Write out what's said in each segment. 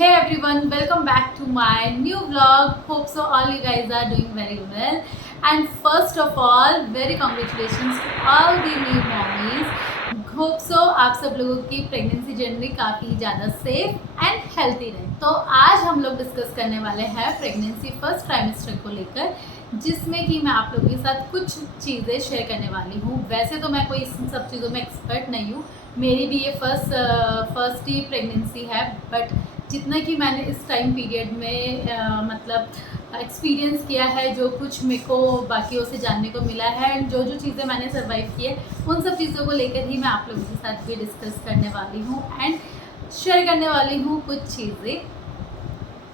Hey everyone, welcome back to my new vlog. Hope so all you guys are doing very well. And first of all, very congratulations to all the new mommies. Hope so आप सब लोगों की pregnancy journey काफ़ी ज़्यादा safe and healthy रहे। तो आज हम लोग डिस्कस करने वाले हैं प्रेगनेंसी फर्स्ट ट्राइमेस्टर को लेकर, जिसमें कि मैं आप लोगों के साथ कुछ चीज़ें शेयर करने वाली हूँ। वैसे तो मैं कोई इन सब चीज़ों में एक्सपर्ट नहीं हूँ, मेरी भी ये फर्स्ट ही प्रेगनेंसी है, बट जितना कि मैंने इस टाइम पीरियड में मतलब एक्सपीरियंस किया है, जो कुछ मेरे को बाकियों से जानने को मिला है एंड जो जो चीज़ें मैंने सर्वाइव की है, उन सब चीज़ों को लेकर ही मैं आप लोगों के साथ भी डिस्कस करने वाली हूँ एंड शेयर करने वाली हूँ कुछ चीज़ें।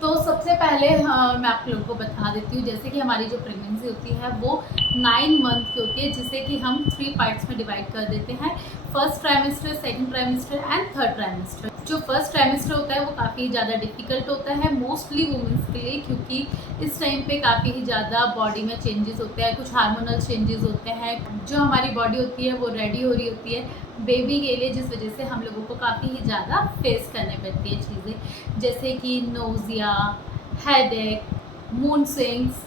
तो सबसे पहले मैं आप लोगों को बता देती हूँ, जैसे कि हमारी जो प्रेगनेंसी होती है वो 9 मंथ की होती है, जिसे कि हम 3 पार्ट्स में डिवाइड कर देते हैं। First trimester, second trimester and third trimester. जो फर्स्ट ट्राइमेस्टर होता है वो काफ़ी ज़्यादा डिफ़िकल्ट होता है मोस्टली वुमेंस के लिए, क्योंकि इस टाइम पे काफ़ी ही ज़्यादा बॉडी में चेंजेस होते हैं, कुछ हार्मोनल चेंजेस होते हैं, जो हमारी बॉडी होती है वो रेडी हो रही होती है बेबी के लिए, जिस वजह से हम लोगों को काफ़ी ही ज़्यादा फेस करने पड़ती है चीज़ें, जैसे कि nausea, headache, mood swings,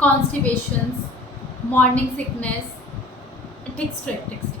constipations, morning sickness, etcetera.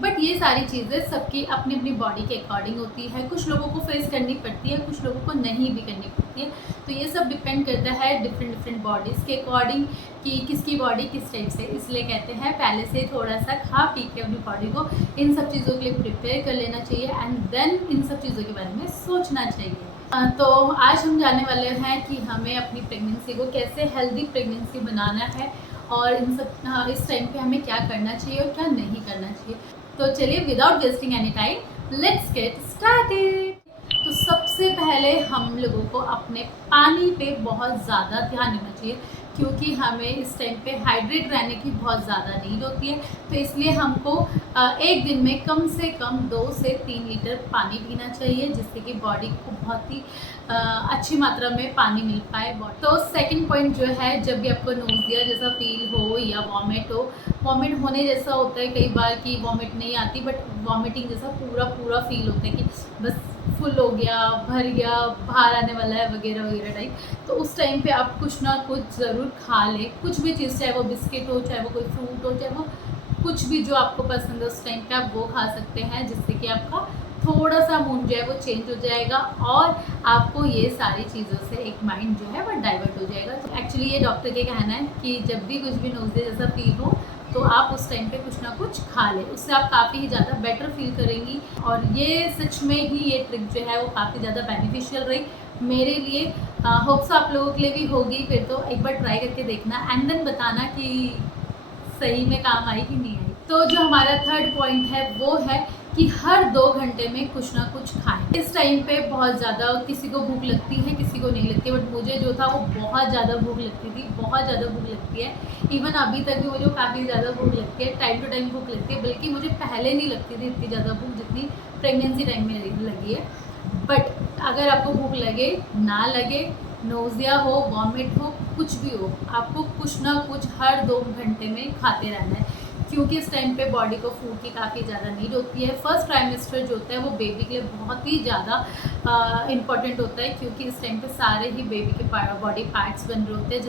But ये सारी चीज़ें सबकी अपनी अपनी बॉडी के अकॉर्डिंग होती है। कुछ लोगों को फेस करनी पड़ती है, कुछ लोगों को नहीं भी करनी पड़ती है। तो ये सब डिपेंड करता है डिफरेंट बॉडीज़ के अकॉर्डिंग कि किसकी बॉडी किस टाइप से। इसलिए कहते हैं पहले से थोड़ा सा खा पी के अपनी बॉडी को इन सब चीज़ों के लिए प्रिपेयर कर लेना चाहिए एंड देन इन सब चीज़ों के बारे में सोचना चाहिए। तो आज हम जानने वाले हैं कि हमें अपनी प्रेगनेंसी को कैसे हेल्दी प्रेगनेंसी बनाना है और इन सब इस टाइम पे हमें क्या करना चाहिए और क्या नहीं करना चाहिए। तो चलिए without wasting any time let's get started. तो सबसे पहले हम लोगों को अपने पानी पे बहुत ज़्यादा ध्यान देना चाहिए, क्योंकि हमें इस टाइम पे हाइड्रेट रहने की बहुत ज़्यादा नीड होती है। तो इसलिए हमको एक दिन में कम से कम 2 से 3 लीटर पानी पीना चाहिए, जिससे कि बॉडी को बहुत ही अच्छी मात्रा में पानी मिल पाए। तो सेकंड पॉइंट जो है, जब भी आपको नोज़िया जैसा फील हो या वॉमिट होने जैसा होता है, कई बार कि वॉमिट नहीं आती बट वॉमिटिंग जैसा पूरा फील होता है कि बस फुल हो गया, भर गया, बाहर आने वाला है वगैरह वगैरह टाइप। तो उस टाइम पे आप कुछ ना कुछ ज़रूर खा लें, कुछ भी चीज़, चाहे वो बिस्किट हो, चाहे वो कोई फ्रूट हो, चाहे वो कुछ भी जो आपको पसंद है उस टाइम पे आप वो खा सकते हैं, जिससे कि आपका थोड़ा सा मूड जो है वो चेंज हो जाएगा और आपको ये सारी चीज़ों से एक माइंड जो है वो डाइवर्ट हो जाएगा। तो एक्चुअली ये डॉक्टर के कहना है कि जब भी कुछ भी नोज़िया जैसा फील हो तो आप उस टाइम पे कुछ ना कुछ खा लें, उससे आप काफ़ी ही ज़्यादा बेटर फील करेंगी। और ये सच में ही ये ट्रिक जो है वो काफ़ी ज़्यादा बेनिफिशियल रही मेरे लिए। होप्स आप लोगों के लिए भी होगी। फिर तो एक बार ट्राई करके देखना एंड देन बताना कि सही में काम आई कि नहीं आई। तो जो हमारा थर्ड पॉइंट है वो है कि हर 2 घंटे में कुछ ना कुछ खाएं। इस टाइम पे बहुत ज़्यादा किसी को भूख लगती है, किसी को नहीं लगती, बट मुझे जो था वो बहुत ज़्यादा भूख लगती थी, बहुत ज़्यादा भूख लगती है। इवन अभी तक भी मुझे काफ़ी ज़्यादा भूख लगती है, टाइम टू टाइम भूख लगती है, बल्कि मुझे पहले नहीं लगती थी इतनी ज़्यादा भूख जितनी प्रेगनेंसी टाइम में लगी है। बट अगर आपको भूख लगे ना लगे, नोज़िया हो, वॉमिट हो, कुछ भी हो, आपको कुछ ना कुछ हर 2 घंटे में खाते रहना है, क्योंकि इस टाइम पे बॉडी को फूड की काफ़ी ज़्यादा नीड होती है। फर्स्ट ट्राइमेस्टर जो होता है वो बेबी के लिए बहुत ही ज़्यादा इम्पॉर्टेंट होता है, क्योंकि इस टाइम पे सारे ही बेबी के बॉडी पार्ट्स बन रहे होते हैं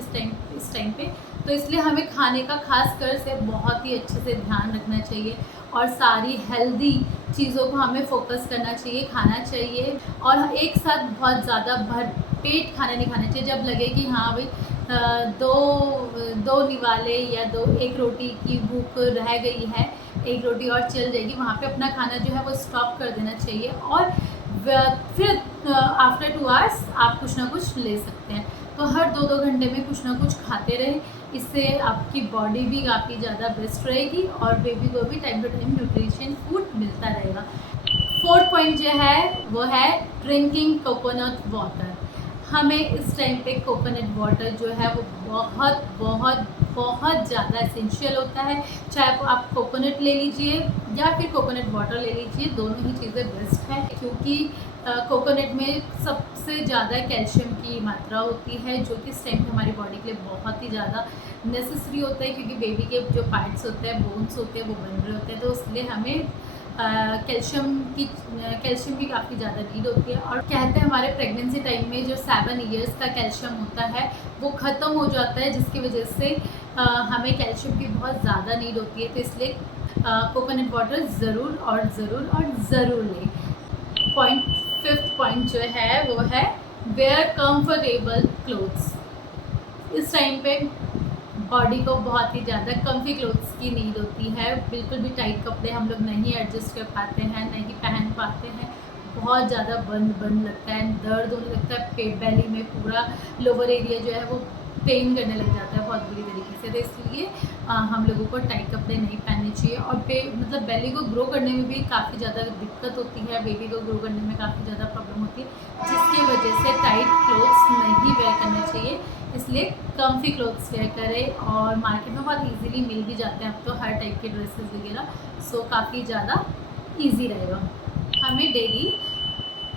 इस टाइम पे। तो इसलिए हमें खाने का खास कर से बहुत ही अच्छे से ध्यान रखना चाहिए और सारी हेल्दी चीज़ों को हमें फोकस करना चाहिए, खाना चाहिए, और एक साथ बहुत ज़्यादा भरपेट खाना नहीं खाना चाहिए। जब लगे कि हाँ भाई दो निवाले या एक रोटी की भूख रह गई है, एक रोटी और चल जाएगी, वहाँ पे अपना खाना जो है वो स्टॉप कर देना चाहिए और फिर आफ्टर 2 आवर्स आप कुछ ना कुछ ले सकते हैं। तो हर 2-2 घंटे में कुछ ना कुछ खाते रहें, इससे आपकी बॉडी भी काफ़ी ज़्यादा बेस्ट रहेगी और बेबी को भी time to time nutrition food मिलता रहेगा। फोर्थ पॉइंट जो है वो है ड्रिंकिंग कोकोनट वाटर। हमें इस टाइम पे कोकोनट वाटर जो है वो बहुत बहुत बहुत ज़्यादा एसेंशियल होता है। चाहे वो आप कोकोनट ले लीजिए या फिर कोकोनट वाटर ले लीजिए, दोनों ही चीज़ें बेस्ट हैं, क्योंकि कोकोनट में सबसे ज़्यादा कैल्शियम की मात्रा होती है, जो कि इस टाइम पे हमारी बॉडी के लिए बहुत ही ज़्यादा नेसेसरी होता है, क्योंकि बेबी के जो पार्ट्स होते हैं, बोन्स होते हैं, वो बन रहे होते हैं। तो इसलिए हमें कैल्शियम की काफ़ी ज़्यादा नीड होती है। और कहते हैं हमारे प्रेगनेंसी टाइम में जो 7 इयर्स का कैल्शियम होता है वो ख़त्म हो जाता है, जिसकी वजह से हमें कैल्शियम की बहुत ज़्यादा नीड होती है। तो इसलिए कोकोनट वाटर ज़रूर और ज़रूर और ज़रूर लें। फिफ्थ पॉइंट जो है वो है वेयर कंफर्टेबल क्लोथ्स। इस टाइम पे बॉडी को बहुत ही ज़्यादा कम्फी क्लोथ्स की नीड होती है। बिल्कुल भी टाइट कपड़े हम लोग नहीं एडजस्ट कर पाते हैं, नहीं पहन पाते हैं। बहुत ज़्यादा बंद बंद लगता है, दर्द होने लगता है पेट बेली में, पूरा लोअर एरिया जो है वो पेन करने लग जाता है बहुत बुरी तरीके से। तो इसलिए हम लोगों को टाइट कपड़े नहीं पहनने चाहिए। और मतलब बेली को ग्रो करने में भी काफ़ी ज़्यादा दिक्कत होती है, बेबी को ग्रो करने में काफ़ी ज़्यादा प्रॉब्लम होती है, जिसकी वजह से टाइट क्लोथ्स नहीं वेयर करना चाहिए। इसलिए कम्फी क्लोथ्स वेयर करें। और मार्केट में बहुत इजीली मिल भी जाते हैं अब तो हर टाइप के ड्रेसेस वगैरह, सो काफ़ी ज़्यादा इजी रहेगा। हमें डेली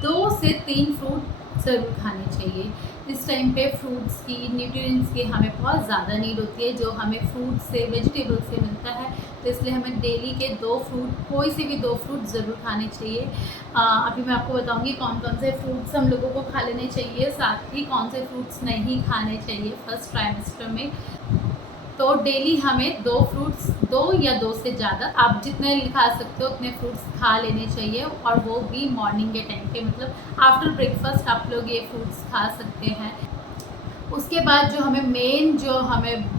2 से 3 फ्रूट ज़रूर खाने चाहिए। इस टाइम पे फ्रूट्स की, न्यूट्रिएंट्स की हमें बहुत ज़्यादा नीड होती है, जो हमें फ्रूट से, वेजिटेबल से मिलता है। तो इसलिए हमें डेली के 2 फ्रूट, कोई से भी 2 फ्रूट ज़रूर खाने चाहिए। अभी मैं आपको बताऊंगी कौन कौन से फ्रूट्स हम लोगों को खा लेने चाहिए, साथ ही कौन से फ्रूट्स नहीं खाने चाहिए फर्स्ट ट्राइमेस्टर में। तो डेली हमें 2 फ्रूट्स, 2 या 2 से ज़्यादा, आप जितने खा सकते हो उतने फ्रूट्स खा लेने चाहिए। और वो भी मॉर्निंग के टाइम पे, मतलब आफ्टर ब्रेकफास्ट आप लोग ये फ्रूट्स खा सकते हैं। उसके बाद जो हमें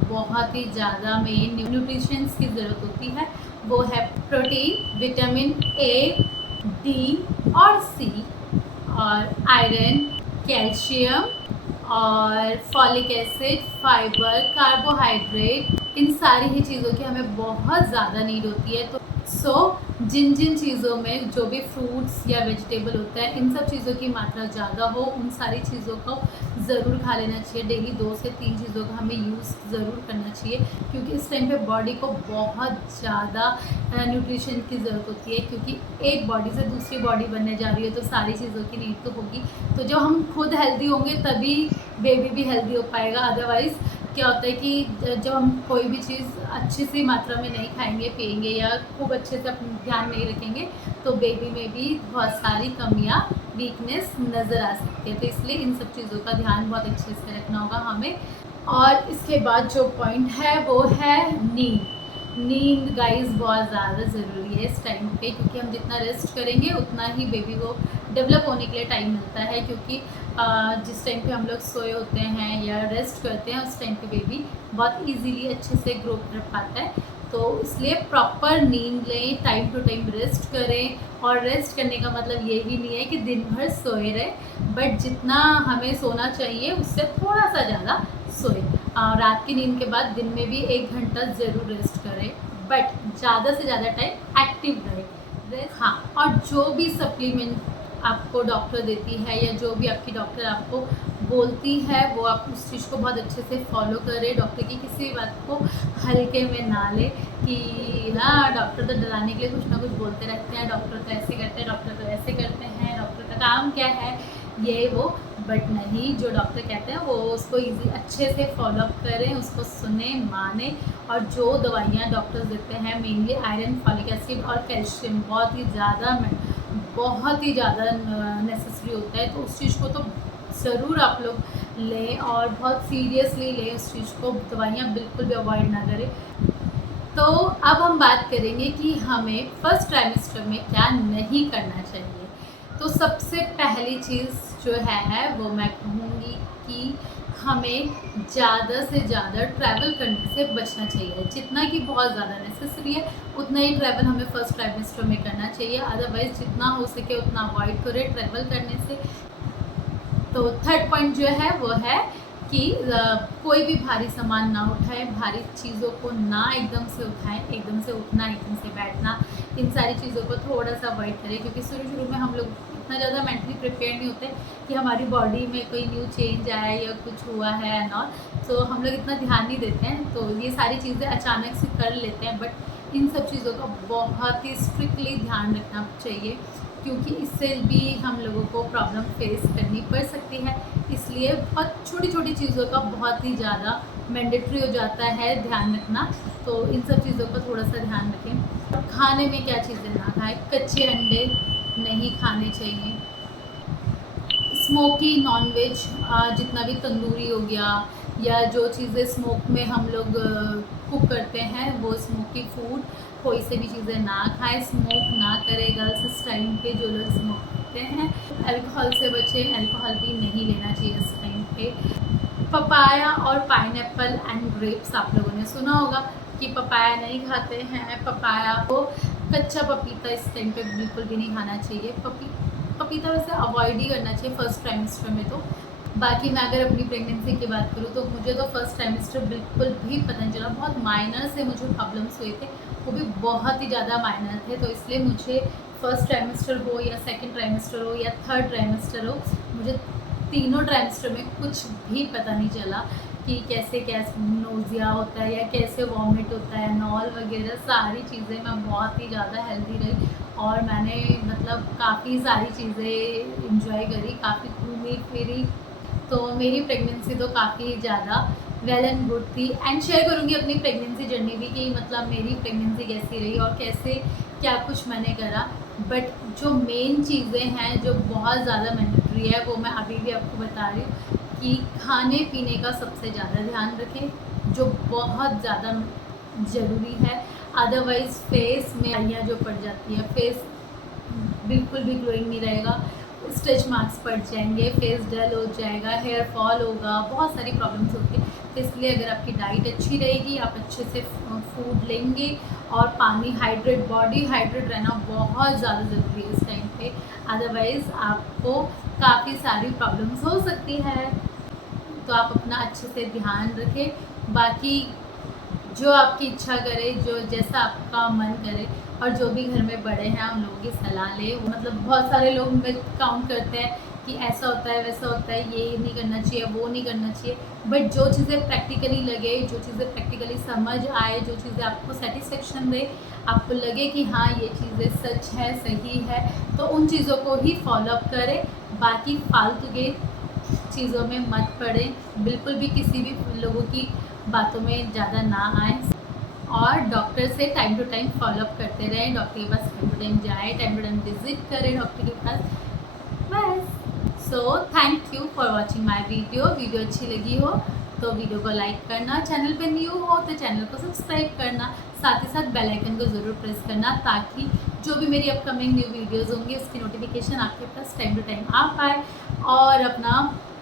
बहुत ही ज़्यादा मेन न्यूट्रिशंस की ज़रूरत होती है वो है प्रोटीन, विटामिन ए, डी और सी, और आयरन, कैल्शियम और फॉलिक एसिड, फाइबर, कार्बोहाइड्रेट, इन सारी ही चीज़ों की हमें बहुत ज़्यादा नीड होती है। तो जिन जिन चीज़ों में जो भी फ्रूट्स या वेजिटेबल होता है, इन सब चीज़ों की मात्रा ज़्यादा हो, उन सारी चीज़ों को ज़रूर खा लेना चाहिए। डेली 2 से 3 चीज़ों का हमें यूज़ ज़रूर करना चाहिए, क्योंकि इस टाइम पे बॉडी को बहुत ज़्यादा न्यूट्रिशन की ज़रूरत होती है। क्योंकि एक बॉडी से दूसरी बॉडी बनने जा रही है, तो सारी चीज़ों की नीड तो होगी। तो जब हम खुद हेल्दी होंगे तभी बेबी भी हेल्दी हो पाएगा। अदरवाइज़ क्या होता है कि जब हम कोई भी चीज़ अच्छी सी मात्रा में नहीं खाएंगे पिएंगे या खूब अच्छे से अपना ध्यान नहीं रखेंगे, तो बेबी में भी बहुत सारी कमियां, वीकनेस नज़र आ सकती है। तो इसलिए इन सब चीज़ों का ध्यान बहुत अच्छे से रखना होगा हमें। और इसके बाद जो पॉइंट है वो है नींद गाइस बहुत ज़्यादा ज़रूरी है इस टाइम पे, क्योंकि हम जितना रेस्ट करेंगे उतना ही बेबी को डेवलप होने के लिए टाइम मिलता है। क्योंकि जिस टाइम पे हम लोग सोए होते हैं या रेस्ट करते हैं, उस टाइम पे बेबी बहुत इजीली अच्छे से ग्रो कर पाता है। तो इसलिए प्रॉपर नींद लें, टाइम टू टाइम रेस्ट करें। और रेस्ट करने का मतलब ये भी नहीं है कि दिन भर सोए रहे, बट जितना हमें सोना चाहिए उससे थोड़ा सा ज़्यादा सोए। रात की नींद के बाद दिन में भी 1 घंटा ज़रूर रेस्ट करें, बट ज़्यादा से ज़्यादा टाइम एक्टिव रहे। हाँ, और जो भी सप्लीमेंट आपको डॉक्टर देती है या जो भी आपकी डॉक्टर आपको बोलती है, वो आप उस चीज़ को बहुत अच्छे से फॉलो करें। डॉक्टर की किसी भी बात को हल्के में ना लें कि हाँ, डॉक्टर तो डराने के लिए कुछ ना कुछ बोलते रहते हैं, डॉक्टर तो ऐसे करते हैं, डॉक्टर तो ऐसे करते हैं, डॉक्टर का काम क्या है ये वो। बट नहीं, जो डॉक्टर कहते हैं वो उसको अच्छे से फॉलोअप करें, उसको सुने, माने। और जो दवाइयाँ डॉक्टर्स देते हैं, मेनली आयरन, फॉलिक एसिड और कैल्शियम बहुत ही ज़्यादा नेसेसरी होता है, तो उस चीज़ को तो ज़रूर आप लोग लें और बहुत सीरियसली लें उस चीज़ को। दवाइयाँ बिल्कुल भी अवॉइड ना करें। तो अब हम बात करेंगे कि हमें फर्स्ट ट्राइमेस्टर में क्या नहीं करना चाहिए। तो सबसे पहली चीज़ जो है वो मैं कहूँगी कि हमें ज़्यादा से ज़्यादा ट्रैवल करने से बचना चाहिए। जितना कि बहुत ज़्यादा नेसेसरी है उतना ही ट्रैवल हमें फर्स्ट ट्राइमेस्टर में करना चाहिए। अदरवाइज़ जितना हो सके उतना अवॉइड करें ट्रैवल करने से। तो थर्ड पॉइंट जो है वो है कि कोई भी भारी सामान ना उठाएं, भारी चीज़ों को ना एकदम से उठाएं। एकदम से उठना, एकदम से बैठना, इन सारी चीज़ों को थोड़ा सा अवॉइड करें, क्योंकि शुरू में हम लोग इतना ज़्यादा मेंटली प्रिपेयर नहीं होते कि हमारी बॉडी में कोई न्यू चेंज आया या कुछ हुआ है एंड ऑल। तो हम लोग इतना ध्यान नहीं देते हैं, तो ये सारी चीज़ें अचानक से कर लेते हैं। बट इन सब चीज़ों का बहुत ही स्ट्रिक्टली ध्यान रखना चाहिए, क्योंकि इससे भी हम लोगों को प्रॉब्लम फेस करनी पड़ सकती है। इसलिए बहुत छोटी छोटी चीज़ों का बहुत ही ज़्यादा मैंडेटरी हो जाता है ध्यान रखना। तो इन सब चीज़ों का थोड़ा सा ध्यान रखें। खाने में क्या चीज़ें ना खाएं, कच्चे अंडे नहीं खाने चाहिए, स्मोकी नॉनवेज जितना भी तंदूरी हो गया या जो चीज़ें स्मोक में हम लोग कुक करते हैं वो स्मोकी फूड कोई से भी चीज़ें ना खाएं, स्मोक ना करें गर्ल्स इस टाइम पे जो लोग स्मोक करते हैं। अल्कोहल से बचें, अल्कोहल भी नहीं लेना चाहिए इस टाइम पे। पपाया और पाइनएप्पल एंड ग्रेप्स आप लोगों ने सुना होगा कि पपाया नहीं खाते हैं, पपाया को कच्चा पपीता इस टाइम पे बिल्कुल भी नहीं खाना चाहिए। पपीता वैसे अवॉइड ही करना चाहिए फर्स्ट ट्राइमेस्टर में। तो बाकी मैं अगर अपनी प्रेगनेंसी की बात करूँ तो मुझे तो फर्स्ट ट्राइमेस्टर बिल्कुल भी पता नहीं चला, बहुत माइनर से मुझे प्रॉब्लम्स हुए थे, वो भी बहुत ही ज़्यादा माइनर थे। तो इसलिए मुझे फर्स्ट ट्राइमेस्टर हो या सेकंड ट्राइमेस्टर हो या थर्ड ट्राइमेस्टर हो, मुझे तीनों ट्राइमेस्टर में कुछ भी पता नहीं चला कि कैसे कैसे नोज़िया होता है या कैसे वॉमिट होता है, नॉल वगैरह सारी चीज़ें। मैं बहुत ही ज़्यादा हेल्दी रही और मैंने मतलब काफ़ी सारी चीज़ें इंजॉय करी, काफ़ी घूमी फिरी। तो मेरी प्रेगनेंसी तो काफ़ी ज़्यादा वेल एंड गुड थी। एंड शेयर करूँगी अपनी प्रेगनेंसी जर्नी भी कि मतलब मेरी प्रेगनेंसी कैसी रही और कैसे क्या कुछ मैंने करा। बट जो मेन चीज़ें हैं जो बहुत ज़्यादा मैंडेटरी है वो मैं अभी भी आपको बता रही हूँ कि खाने पीने का सबसे ज़्यादा ध्यान रखें, जो बहुत ज़्यादा ज़रूरी है। अदरवाइज़ फेस में आइयाँ जो पड़ जाती है, फेस बिल्कुल भी ग्लोइंग नहीं रहेगा, स्ट्रेच मार्क्स पड़ जाएंगे, फेस डल हो जाएगा, हेयर फॉल होगा, बहुत सारी प्रॉब्लम्स होती हैं। तो इसलिए अगर आपकी डाइट अच्छी रहेगी, आप अच्छे से फूड लेंगे और पानी हाइड्रेट, बॉडी हाइड्रेट रहना बहुत ज़्यादा ज़रूरी है इस टाइम पे, अदरवाइज़ आपको काफ़ी सारी प्रॉब्लम्स हो सकती है। तो आप अपना अच्छे से ध्यान रखें। बाकी जो आपकी इच्छा करे, जो जैसा आपका मन करे और जो भी घर में बड़े हैं उन लोगों की सलाह लें। मतलब बहुत सारे लोग मिथ काउंट करते हैं कि ऐसा होता है वैसा होता है, ये नहीं करना चाहिए वो नहीं करना चाहिए। बट जो चीज़ें प्रैक्टिकली लगे, जो चीज़ें प्रैक्टिकली समझ आए, जो चीज़ें आपको सेटिस्फेक्शन दे, आपको लगे कि हाँ ये चीज़ें सच है, सही है, तो उन चीज़ों को ही फॉलोअप करें। बाकी फालतू के चीज़ों में मत पड़ें, बिल्कुल भी किसी भी लोगों की बातों में ज़्यादा ना आए और डॉक्टर से टाइम टू टाइम फॉलोअप करते रहें। डॉक्टर के पास टाइम टू टाइम जाएँ, टाइम टू टाइम विजिट करें डॉक्टर के पास, बस। So thank you for watching my video अच्छी लगी हो तो वीडियो को लाइक करना, चैनल पे न्यू हो तो चैनल को सब्सक्राइब करना, साथ ही साथ बेल आइकन को ज़रूर प्रेस करना ताकि जो भी मेरी अपकमिंग न्यू वीडियोज़ होंगी उसकी नोटिफिकेशन आपके पास टाइम टू टाइम आ पाए। और अपना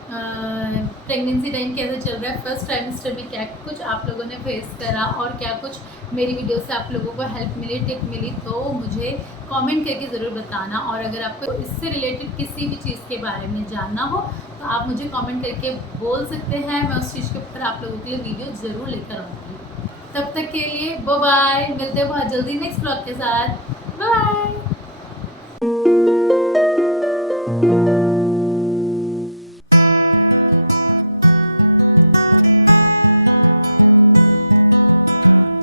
प्रेगनेंसी टाइम कैसे चल रहा है, फर्स्ट ट्राइमेस्टर में क्या कुछ आप लोगों ने फेस करा और क्या कुछ मेरी वीडियो से आप लोगों को हेल्प मिली, टिप मिली, तो मुझे कमेंट करके ज़रूर बताना। और अगर आपको इससे रिलेटेड किसी भी चीज़ के बारे में जानना हो तो आप मुझे कमेंट करके बोल सकते हैं, मैं उस चीज़ के ऊपर आप लोगों के लिए वीडियो ज़रूर लेकर आऊँगी। तब तक के लिए बाय बाय, मिलते हैं बहुत जल्दी नेक्स्ट ब्लॉग के साथ, बाय।